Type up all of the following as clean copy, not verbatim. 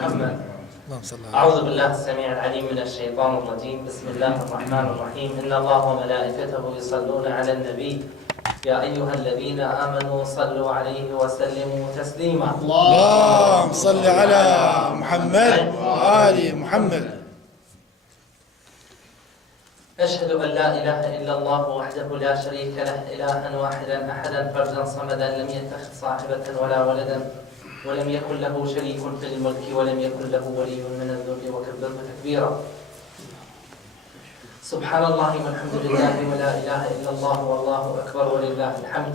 محمد. اللهم صل على أعوذ بالله السميع العليم من الشيطان الرجيم. بسم الله الرحمن الرحيم. إن الله وملائكته يصلون على النبي يا أيها الذين آمنوا صلوا عليه وسلموا تسليما. اللهم صل على محمد وآل محمد. أشهد أن لا إله إلا الله وحده لا شريك له إلها واحدا أحدا فردا صمدا لم يتخذ صاحبة ولا ولدا ولم يكن له شريك في الملك ولم يكن له ولي من الذل وكبره تكبيرا. سبحان الله والحمد لله ولا إله إلا الله والله أكبر ولله الحمد.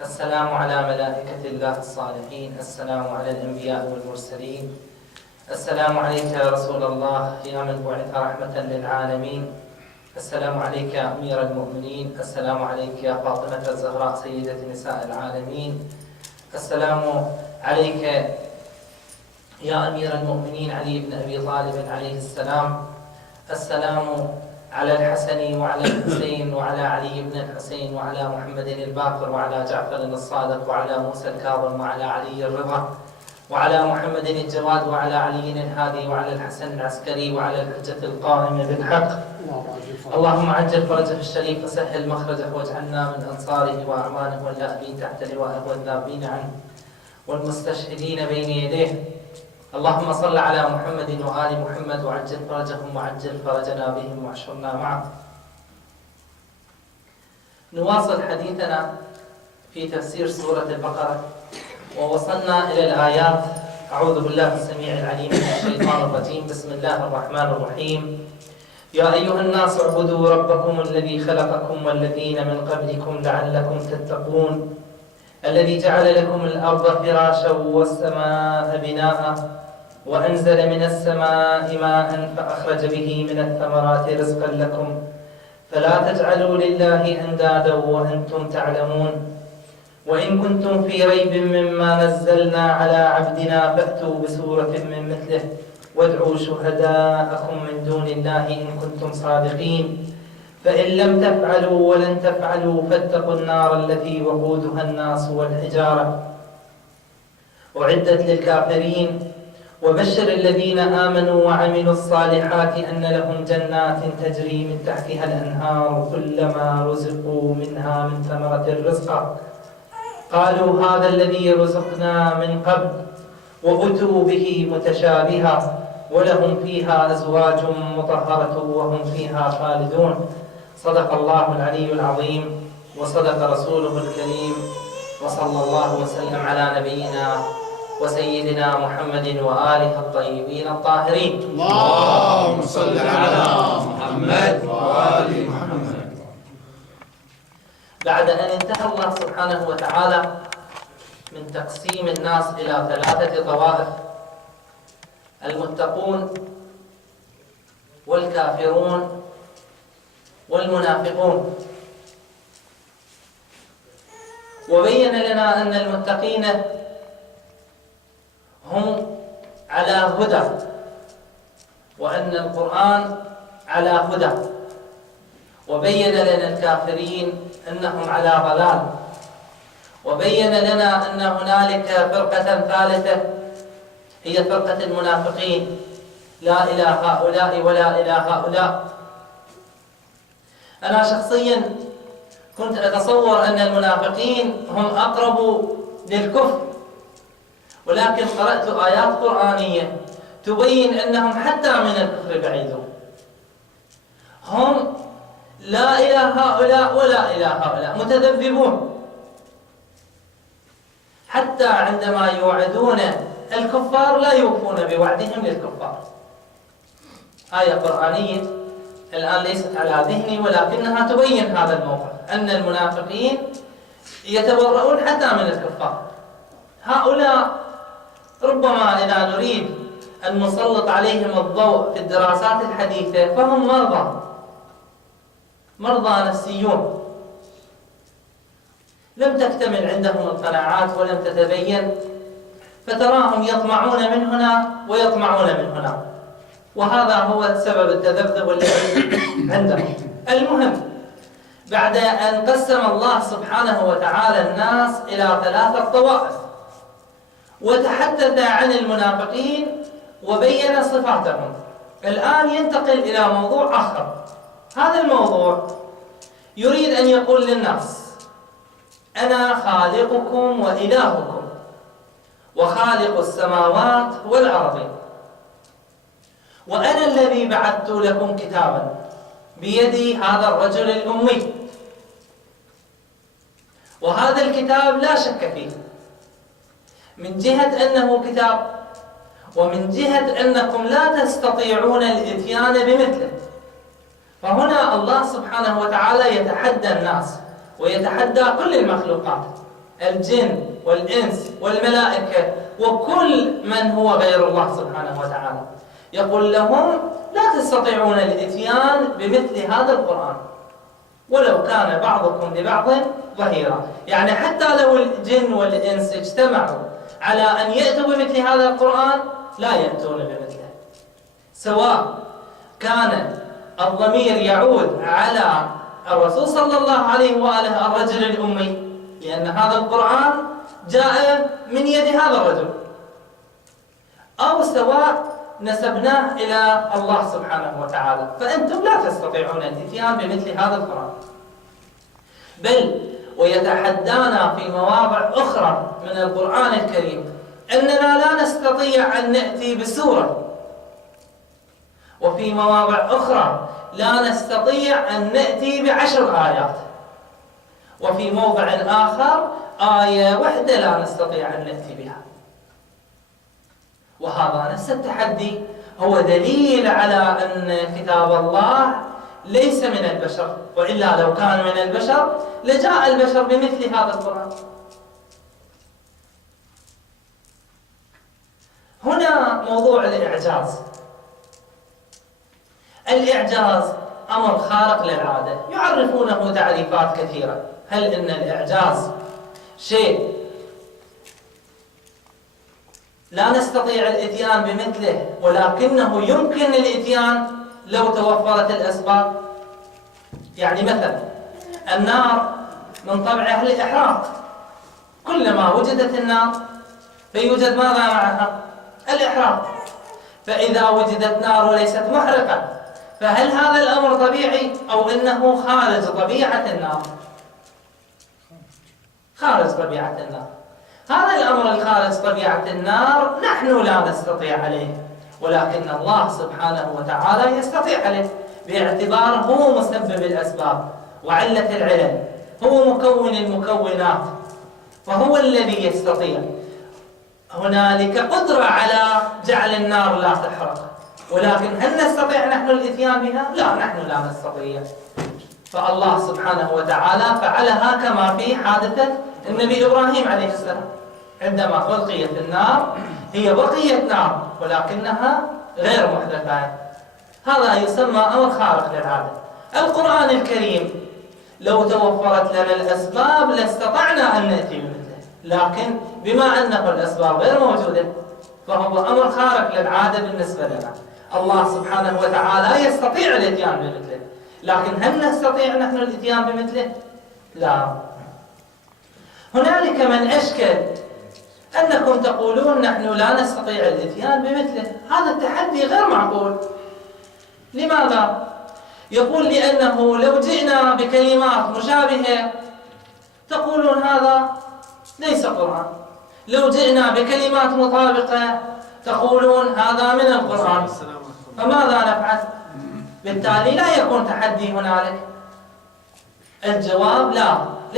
السلام على ملائكة الله الصالحين، السلام على الأنبياء والمرسلين، السلام عليك يا رسول الله يا من بعث رحمة للعالمين، السلام عليك يا أمير المؤمنين، السلام عليك يا فاطمة الزهراء سيدة نساء العالمين، السلام عليك يا أمير المؤمنين علي بن أبي طالب عليه السلام، السلام على الحسن وعلى الحسين وعلى علي بن الحسين وعلى محمد الباقر وعلى جعفر الصادق وعلى موسى الكاظم وعلى علي الرضا وعلى محمد الجواد وعلى علي الهادي وعلى الحسن العسكري وعلى الحجة القائمة بالحق. اللهم عجل فرجه الشريف وسهل مخرجه واجعلنا من أنصاره وأعوانه واللائبين تحت لوائه والذابين عنه والمستشهدين بين يديه. اللهم صل على محمد وآل محمد وعجل فرجهم وعجل فرجنا بهم واحشرنا معه. نواصل حديثنا في تفسير سورة البقرة ووصلنا إلى الآيات. أعوذ بالله السميع العليم من الشيطان الرجيم. بسم الله الرحمن الرحيم. يا أيها الناس اعبدوا ربكم الذي خلقكم والذين من قبلكم لعلكم تتقون الذي جعل لكم الأرض فراشا والسماء بناء وأنزل من السماء ماء فأخرج به من الثمرات رزقا لكم فلا تجعلوا لله أندادا وأنتم تعلمون وإن كنتم في ريب مما نزلنا على عبدنا فأتوا بسورة من مثله وادعوا شهداءكم من دون الله إن كنتم صادقين فإن لم تفعلوا ولن تفعلوا فاتقوا النار التي وقودها الناس والحجارة أعدت للكافرين وبشر الذين آمنوا وعملوا الصالحات أن لهم جنات تجري من تحتها الأنهار كلما رزقوا منها من ثمرة رزقا قالوا هذا الذي رزقنا من قبل وأتوا به متشابها ولهم فيها أزواج مطهرة وهم فيها خالدون. صدق الله العلي العظيم وصدق رسوله الكريم وصلى الله وسلم على نبينا وسيدنا محمد وآله الطيبين الطاهرين. اللهم صل على محمد وآل محمد. بعد أن انتهى الله سبحانه وتعالى من تقسيم الناس إلى ثلاثة طوائف: المتقون والكافرون والمنافقون، وبين لنا أن المتقين هم على هدى وأن القرآن على هدى، وبين لنا الكافرين أنهم على ضلال، وبين لنا أن هنالك فرقة ثالثة هي فرقة المنافقين لا إلى هؤلاء ولا إلى هؤلاء. أنا شخصيا كنت أتصور أن المنافقين هم أقرب للكفر، ولكن قرأت آيات قرآنية تبين أنهم حتى من الكفر بعيدون. هم لا إلى هؤلاء ولا إلى هؤلاء، متذبذبون، حتى عندما يوعدون الكفار لا يوفون بوعدهم للكفار. آية قرآنية الآن ليست على ذهني ولكنها تبين هذا الموقف، أن المنافقين يتبرؤون حتى من الكفار. هؤلاء ربما إذا نريد أن نسلط عليهم الضوء في الدراسات الحديثة فهم مرضى نفسيون، لم تكتمل عندهم القناعات ولم تتبين، فتراهم يطمعون من هنا ويطمعون من هنا، وهذا هو سبب التذبذب الذي عندهم. المهم، بعد أن قسم الله سبحانه وتعالى الناس إلى ثلاثة طوائف وتحدث عن المنافقين وبين صفاتهم. الآن ينتقل إلى موضوع آخر. هذا الموضوع يريد أن يقول للناس: أنا خالقكم وإلهكم وخالق السماوات والأرض، وأنا الذي بعثت لكم كتابا بيدي هذا الرجل الأمي، وهذا الكتاب لا شك فيه، من جهة أنه كتاب، ومن جهة أنكم لا تستطيعون الإتيان بمثله. فهنا الله سبحانه وتعالى يتحدى الناس ويتحدى كل المخلوقات، الجن والإنس والملائكة وكل من هو غير الله سبحانه وتعالى. يقول لهم: لا تستطيعون الإتيان بمثل هذا القرآن ولو كان بعضكم لبعض ظهيرا. يعني حتى لو الجن والإنس اجتمعوا على أن يأتوا بمثل هذا القرآن لا يأتون بمثله، سواء كان الضمير يعود على الرسول صلى الله عليه وآله الرجل الأمي، لأن هذا القرآن جاء من يد هذا الرجل، أو سواء نسبناه إلى الله سبحانه وتعالى، فأنتم لا تستطيعون الإتيان بمثل هذا القرآن. بل ويتحدانا في مواضع أخرى من القرآن الكريم أننا لا نستطيع أن نأتي بسورة، وفي مواضع أخرى لا نستطيع أن نأتي ب10 آيات، وفي موضع آخر آية واحدة لا نستطيع أن نأتي بها. وهذا نفس التحدي هو دليل على أن كتاب الله ليس من البشر، وإلا لو كان من البشر لجاء البشر بمثل هذا القرآن. هنا موضوع الإعجاز. الإعجاز أمر خارق للعادة، يعرفونه تعريفات كثيرة. هل إن الإعجاز شيء لا نستطيع الإتيان بمثله ولكنه يمكن الإتيان لو توفرت الأسباب؟ يعني مثلا النار من طبعها الإحراق، كلما وجدت النار فيوجد ماذا معها؟ الإحراق. فإذا وجدت نار وليست محرقة، فهل هذا الأمر طبيعي أو إنه خارج طبيعة النار؟ خارج طبيعة النار. هذا الأمر الخارج طبيعة النار نحن لا نستطيع عليه، ولكن الله سبحانه وتعالى يستطيع عليه، باعتباره هو مسبب الأسباب وعلة العلل، هو مكون المكونات، فهو الذي يستطيع. هنالك قدرة على جعل النار لا تحرق، ولكن هل نستطيع نحن الإتيان بها؟ لا، نحن لا نستطيع. فالله سبحانه وتعالى فعلها كما في حادثة النبي إبراهيم عليه السلام، عندما ألقيت النار هي بقية نار ولكنها غير محرقة. هذا يسمى أمر خارق للعادة. القرآن الكريم لو توفرت لنا الأسباب لاستطعنا أن نأتي بمثله، لكن بما أنه الأسباب غير موجودة فهو أمر خارق للعادة بالنسبة لنا. الله سبحانه وتعالى يستطيع الإتيان بمثله، لكن هل نستطيع نحن الإتيان بمثله؟ لا. هنالك من أشكل أنكم تقولون نحن لا نستطيع الإتيان بمثله. هذا التحدي غير معقول. لماذا؟ يقول لأنه لو جئنا بكلمات مشابهة تقولون هذا ليس قرآن، لو جئنا بكلمات مطابقة تقولون هذا من القرآن، فماذا نفعل؟ بالتالي لا يكون تحدي هنالك. الجواب لا.